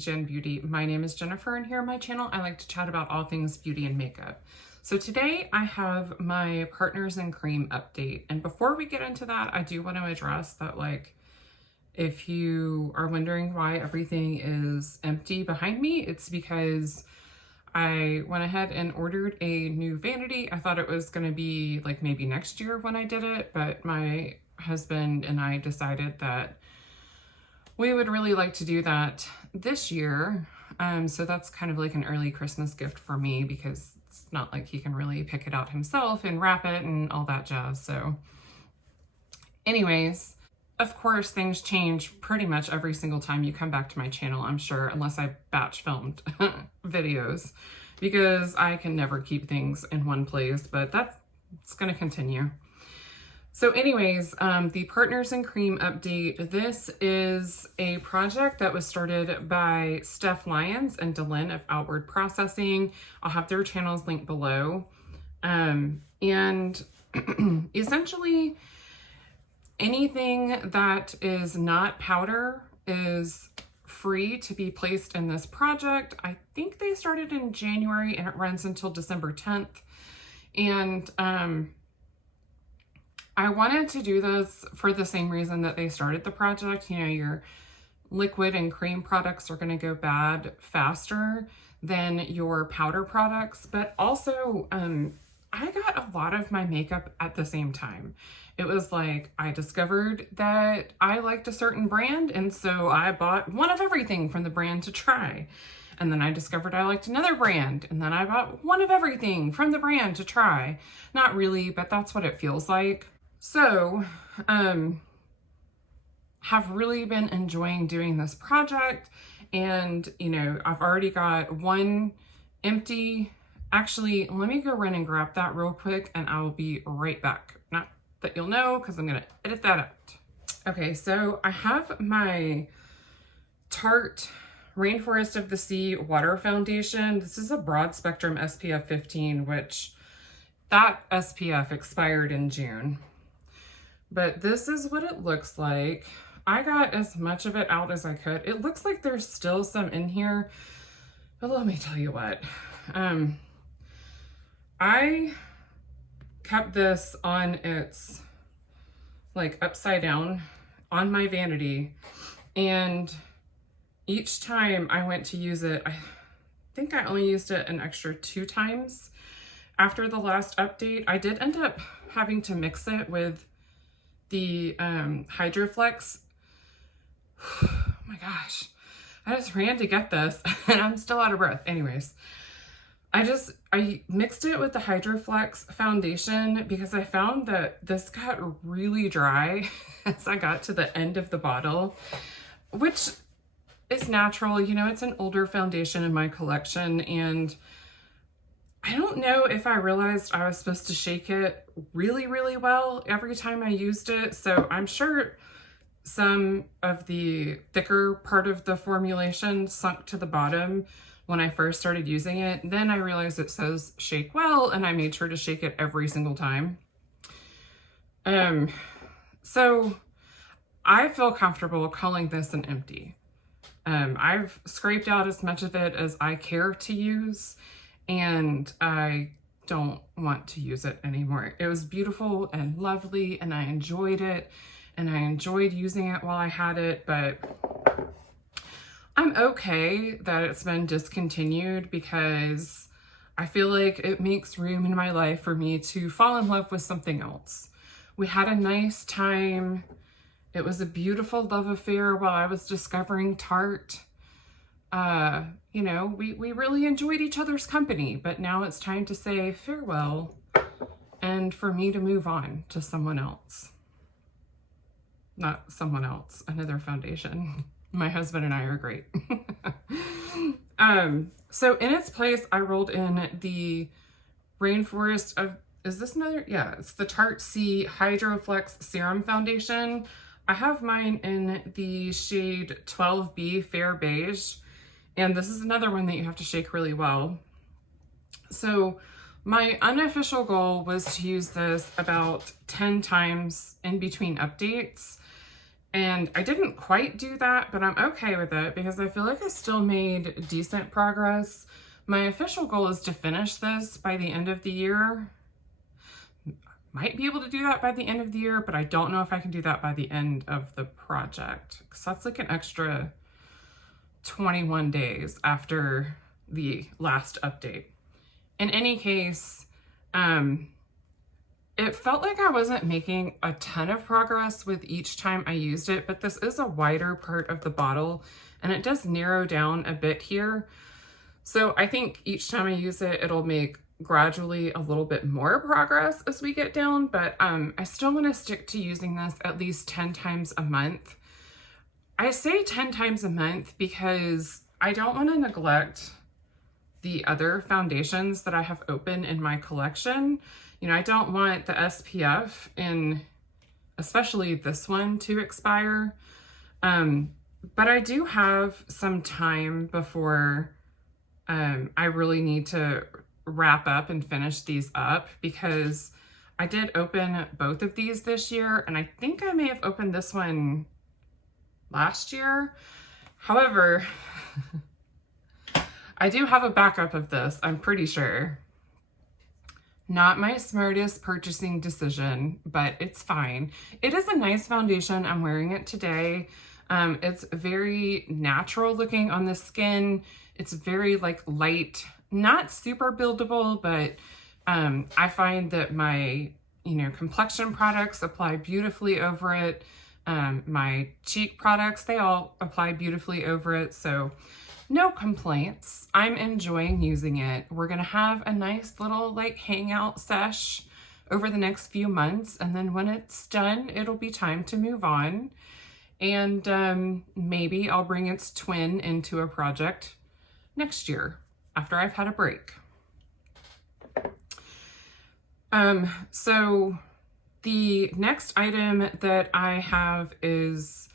Jen Beauty. My name is Jennifer, and here on my channel I like to chat about all things beauty and makeup. So today I have my Partners in Cream update, and before we get into that, I do want to address that, like, if you are wondering why everything is empty behind me, it's because I went ahead and ordered a new vanity. I thought it was going to be like maybe next year when I did it, but my husband and I decided that we would really like to do that this year. So that's kind of like an early Christmas gift for me, because it's not like he can really pick it out himself and wrap it and all that jazz. So anyways, of course, things change pretty much every single time you come back to my channel, I'm sure, unless I batch filmed videos, because I can never keep things in one place, but it's going to continue. So anyways, the Partners in Cream update. This is a project that was started by Steph Lyons and Dylan of Outward Processing. I'll have their channels linked below. And essentially, anything that is not powder is free to be placed in this project. I think they started in January and it runs until December 10th. And I wanted to do this for the same reason that they started the project. You know, your liquid and cream products are going to go bad faster than your powder products, but also I got a lot of my makeup at the same time. It was like I discovered that I liked a certain brand, and so I bought one of everything from the brand to try. And then I discovered I liked another brand, and then I bought one of everything from the brand to try. Not really, but that's what it feels like. So, have really been enjoying doing this project, and, you know, I've already got one empty. Actually, let me go run and grab that real quick, and I will be right back. Not that you'll know, because I'm going to edit that out. Okay, so I have my Tarte Rainforest of the Sea Water Foundation. This is a broad spectrum SPF 15, which that SPF expired in June. But this is what it looks like. I got as much of it out as I could. It looks like there's still some in here, but let me tell you what. I kept this on its, like, upside down on my vanity, and each time I went to use it, I think I only used it an extra 2 times after the last update. I did end up having to mix it with the Hydroflex. Oh my gosh, I just ran to get this and I'm still out of breath. Anyways, I mixed it with the Hydroflex foundation because I found that this got really dry as I got to the end of the bottle, which is natural. You know, it's an older foundation in my collection, and I don't know if I realized I was supposed to shake it really, really well every time I used it. So I'm sure some of the thicker part of the formulation sunk to the bottom when I first started using it. Then I realized it says shake well, and I made sure to shake it every single time. So I feel comfortable calling this an empty. I've scraped out as much of it as I care to use, and I don't want to use it anymore. It was beautiful and lovely, and I enjoyed it, and I enjoyed using it while I had it, but I'm okay that it's been discontinued because I feel like it makes room in my life for me to fall in love with something else. We had a nice time. It was a beautiful love affair while I was discovering Tarte. You know, we really enjoyed each other's company, but now it's time to say farewell and for me to move on to someone else. Not someone else, another foundation. My husband and I are great. So in its place, I rolled in the Rainforest of, is this another? Yeah, it's the Tarte C Hydroflex Serum Foundation. I have mine in the shade 12B Fair Beige, and this is another one that you have to shake really well. So my unofficial goal was to use this about 10 times in between updates, And I didn't quite do that, but I'm okay with it because I feel like I still made decent progress. My official goal is to finish this by the end of the year. Might be able to do that by the end of the year, but I don't know if I can do that by the end of the project, because that's like an extra 21 days after the last update. In any case, it felt like I wasn't making a ton of progress with each time I used it, but this is a wider part of the bottle and it does narrow down a bit here. So I think each time I use it, it'll make gradually a little bit more progress as we get down, but I still want to stick to using this at least 10 times a month. I say 10 times a month because I don't want to neglect the other foundations that I have open in my collection. You know, I don't want the SPF in, especially this one, to expire. But I do have some time before I really need to wrap up and finish these up, because I did open both of these this year, and I think I may have opened this one last year. However, I do have a backup of this, I'm pretty sure. Not my smartest purchasing decision, but it's fine. It is a nice foundation. I'm wearing it today. It's very natural looking on the skin. It's very like light, not super buildable, but I find that my, complexion products apply beautifully over it. My cheek products, they all apply beautifully over it. So no complaints. I'm enjoying using it. We're gonna have a nice little like hangout sesh over the next few months, and then when it's done, it'll be time to move on. And maybe I'll bring its twin into a project next year after I've had a break. So the next item that I have is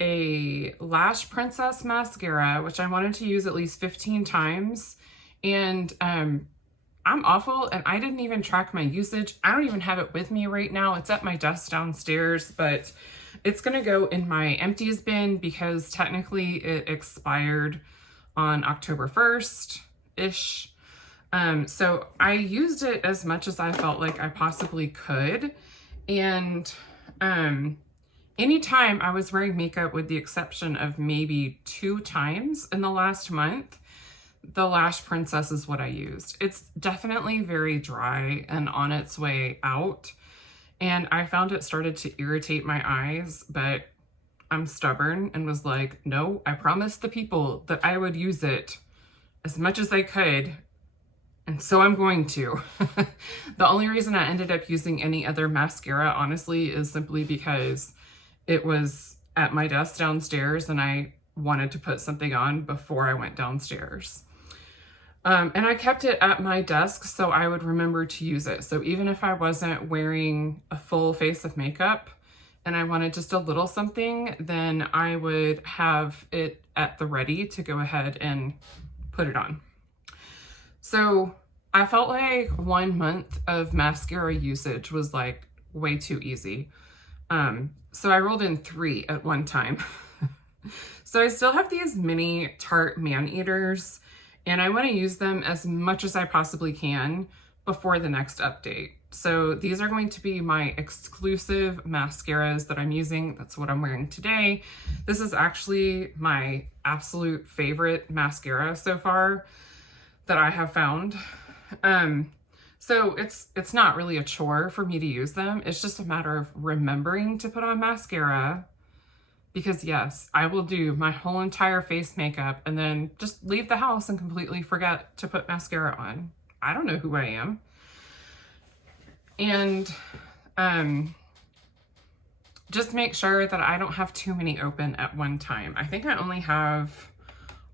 a Lash Princess mascara, which I wanted to use at least 15 times. And I'm awful, and I didn't even track my usage. I don't even have it with me right now. It's at my desk downstairs, but it's gonna go in my empties bin because technically it expired on October 1st-ish. So I used it as much as I felt like I possibly could. And anytime I was wearing makeup, with the exception of maybe 2 times in the last month, the Lash Princess is what I used. It's definitely very dry and on its way out, and I found it started to irritate my eyes, but I'm stubborn and was like, no, I promised the people that I would use it as much as I could, and so I'm going to. The only reason I ended up using any other mascara, honestly, is simply because it was at my desk downstairs and I wanted to put something on before I went downstairs. And I kept it at my desk so I would remember to use it. So even if I wasn't wearing a full face of makeup and I wanted just a little something, then I would have it at the ready to go ahead and put it on. So I felt like 1 month of mascara usage was like way too easy. So I rolled in 3 at one time. So I still have these mini Tarte Man-Eaters, and I want to use them as much as I possibly can before the next update. So these are going to be my exclusive mascaras that I'm using. That's what I'm wearing today. This is actually my absolute favorite mascara so far that I have found. So it's not really a chore for me to use them. It's just a matter of remembering to put on mascara, because yes, I will do my whole entire face makeup and then just leave the house and completely forget to put mascara on. I don't know who I am. And just make sure that I don't have too many open at one time. I think I only have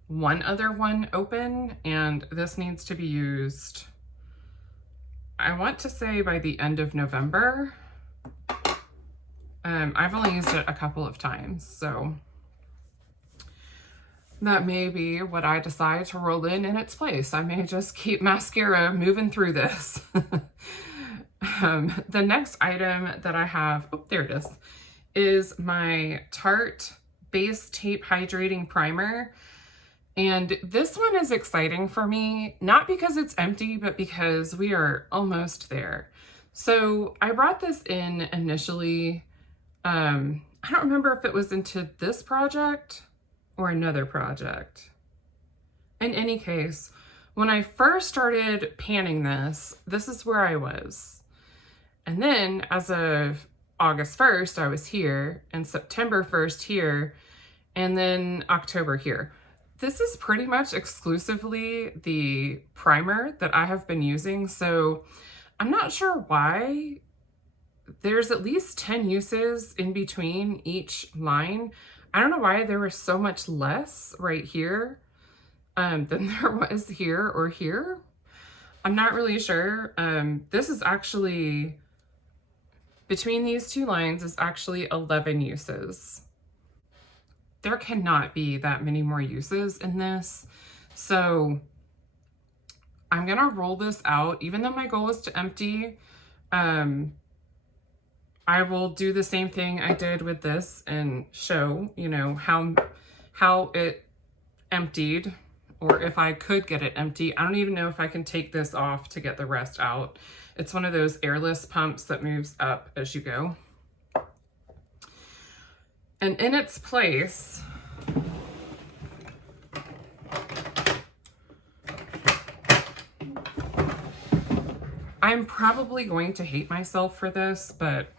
one other one open, and this needs to be used, I want to say, by the end of November. I've only used it a couple of times, so that may be what I decide to roll in its place. I may just keep mascara moving through this. The next item that I have, oh, there it is my Tarte Base Tape Hydrating Primer. And this one is exciting for me, not because it's empty, but because we are almost there. So I brought this in initially, I don't remember if it was into this project or another project. In any case, when I first started panning this, this is where I was. And then as of August 1st, I was here, and September 1st here, and then October here. This is pretty much exclusively the primer that I have been using, so I'm not sure why. There's at least 10 uses in between each line. I don't know why there was so much less right here than there was here or here. I'm not really sure. This is actually, between these two lines is actually 11 uses. There cannot be that many more uses in this. So I'm gonna roll this out. Even though my goal is to empty, I will do the same thing I did with this and show, you know, how it emptied, or if I could get it empty. I don't even know if I can take this off to get the rest out. It's one of those airless pumps that moves up as you go. And in its place, I'm probably going to hate myself for this, but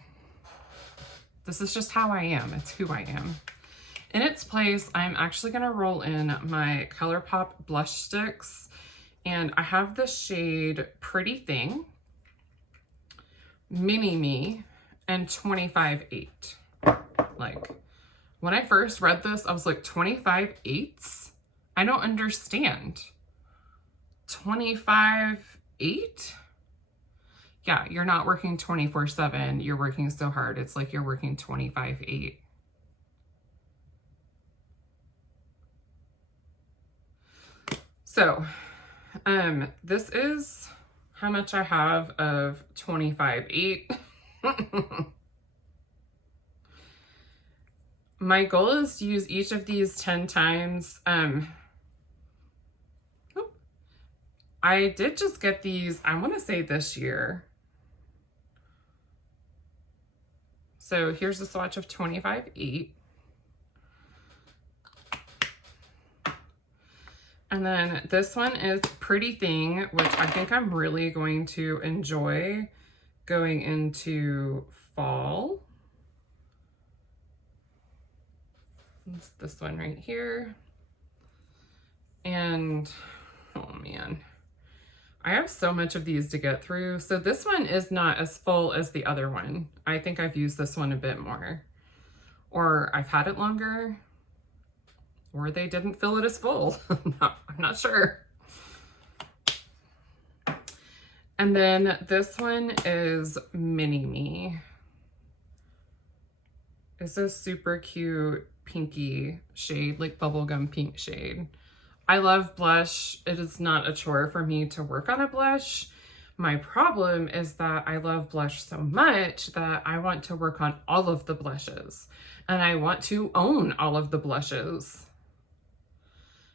this is just how I am. It's who I am. In its place, I'm actually gonna roll in my ColourPop blush sticks, and I have the shade Pretty Thing, Mini Me, and 25-8. Like, when I first read this, I was like, 25-8s? I don't understand. 25-8? Yeah, you're not working 24/7. You're working so hard. It's like you're working 25/8. So, this is how much I have of 25/8. My goal is to use each of these 10 times. I did just get these, I want to say this year. So here's a swatch of 25/8. And then this one is Pretty Thing, which I think I'm really going to enjoy going into fall. It's this one right here. And, oh man, I have so much of these to get through. So this one is not as full as the other one. I think I've used this one a bit more, or I've had it longer, or they didn't fill it as full. I'm not sure. And then this one is Mini Me. It's a super cute pinky shade, like bubblegum pink shade. I love blush. It is not a chore for me to work on a blush. My problem is that I love blush so much that I want to work on all of the blushes, and I want to own all of the blushes.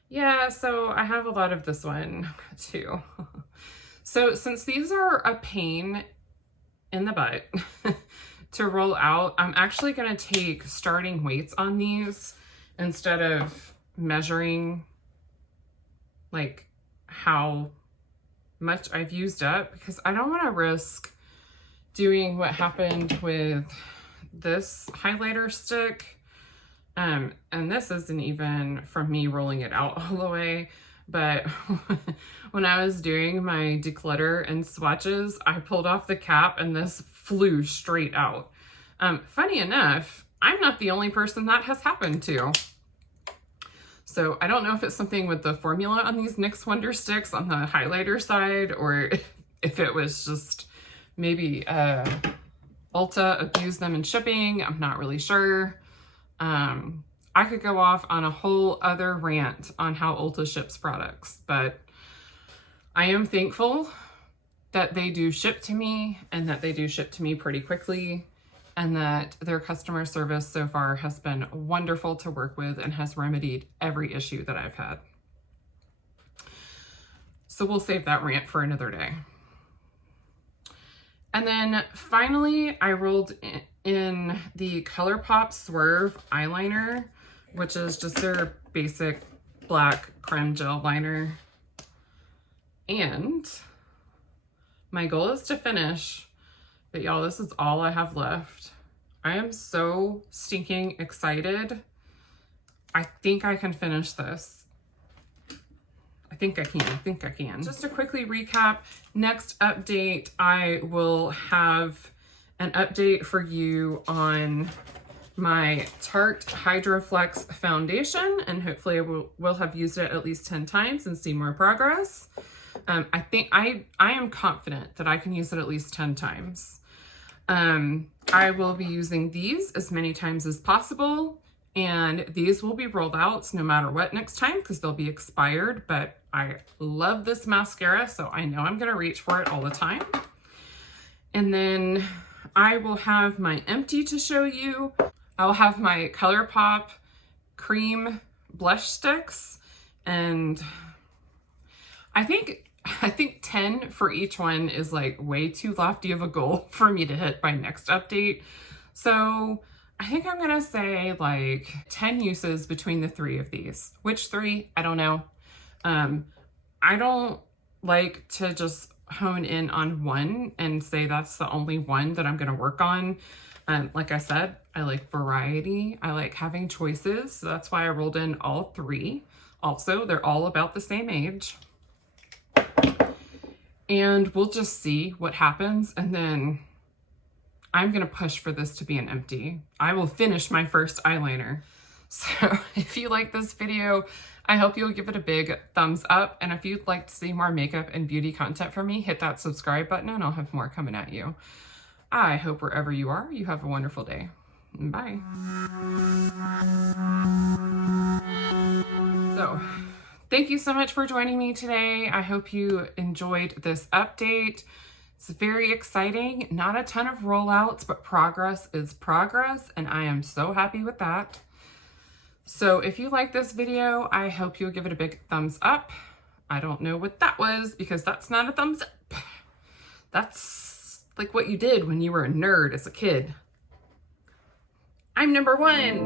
Yeah, so I have a lot of this one too. So since these are a pain in the butt to roll out, I'm actually gonna take starting weights on these instead of measuring like how much I've used up, because I don't want to risk doing what happened with this highlighter stick. And this isn't even from me rolling it out all the way, but when I was doing my declutter and swatches, I pulled off the cap and this flew straight out. Funny enough, I'm not the only person that has happened to. So I don't know if it's something with the formula on these NYX Wonder Sticks on the highlighter side, or if it was just maybe Ulta abused them in shipping. I'm not really sure. I could go off on a whole other rant on how Ulta ships products, but I am thankful that they do ship to me, and that they do ship to me pretty quickly. and that their customer service so far has been wonderful to work with and has remedied every issue that I've had. So we'll save that rant for another day. And then finally, I rolled in the ColourPop Swerve eyeliner, which is just their basic black creme gel liner. And my goal is to finish, but y'all, this is all I have left. I am so stinking excited. I think I can finish this. I think I can. Just to quickly recap, next update, I will have an update for you on my Tarte Hydroflex foundation, and hopefully I will have used it at least 10 times and see more progress. I think I am confident that I can use it at least 10 times. I will be using these as many times as possible, and these will be rolled out no matter what next time because they'll be expired, but I love this mascara, so I know I'm gonna reach for it all the time. And then I will have my empty to show you. I'll have my ColourPop cream blush sticks, and I think 10 for each one is like way too lofty of a goal for me to hit by next update. So I think I'm gonna say like 10 uses between the 3 of these. Which 3? I don't know. I don't like to just hone in on one and say that's the only one that I'm gonna work on. Like I said, I like variety. I like having choices. So that's why I rolled in all 3. Also, they're all about the same age. And we'll just see what happens. And then I'm gonna push for this to be an empty. I will finish my first eyeliner. So if you like this video, I hope you'll give it a big thumbs up. And if you'd like to see more makeup and beauty content from me, hit that subscribe button and I'll have more coming at you. I hope wherever you are, you have a wonderful day. Bye. So, thank you so much for joining me today. I hope you enjoyed this update. It's very exciting. Not a ton of rollouts, but progress is progress, and I am so happy with that. So if you like this video, I hope you'll give it a big thumbs up. I don't know what that was because that's not a thumbs up. That's like what you did when you were a nerd as a kid. I'm number 1.